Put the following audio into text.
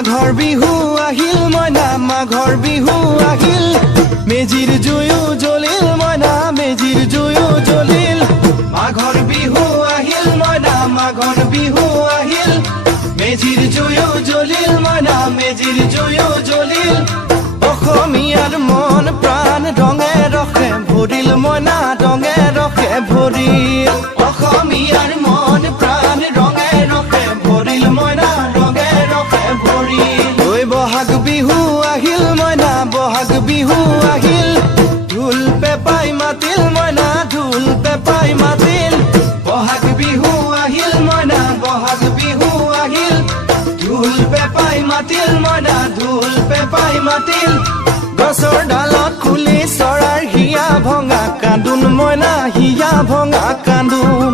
মাঘৰ বিহু আহিল মইনা মাঘৰ বিহু আহিল মেজিৰ জুয়ো জ্বলিল মইনা মেজিৰ জুয়ো জ্বলিল মাঘৰ বিহু আহিল মইনা মাঘৰ বিহু আহিল মেজিৰ জুয়ো জ্বলিল মইনা মেজিৰ জুয়ো জ্বলিল অসমীয়াৰ মন প্ৰাণ ৰঙে ৰখে ভৰিল মইনা ৰঙে ৰখে ভৰিল অসমীয়াৰ মন প্ৰাণ ৰঙে ৰখে ভৰিল মইনা ৰঙে ৰখে ভৰিল ঐ বহাগ বিহু আহিল মইনা বহাগ বিহু আহিল ঢোল পেপাই মাতিল মইনা ঢোল পেপাই মাতিল বহাগ বিহু আহিল মইনা বহাগ বিহু আহিল ঢোল পেপাই মাতিল মইনা ঢোল পেপাই মাতিল গছৰ ডালত খুলি চৰাইৰ হিয়া ভঙা কান্দোন মইনা হিয়া ভঙা কান্দোন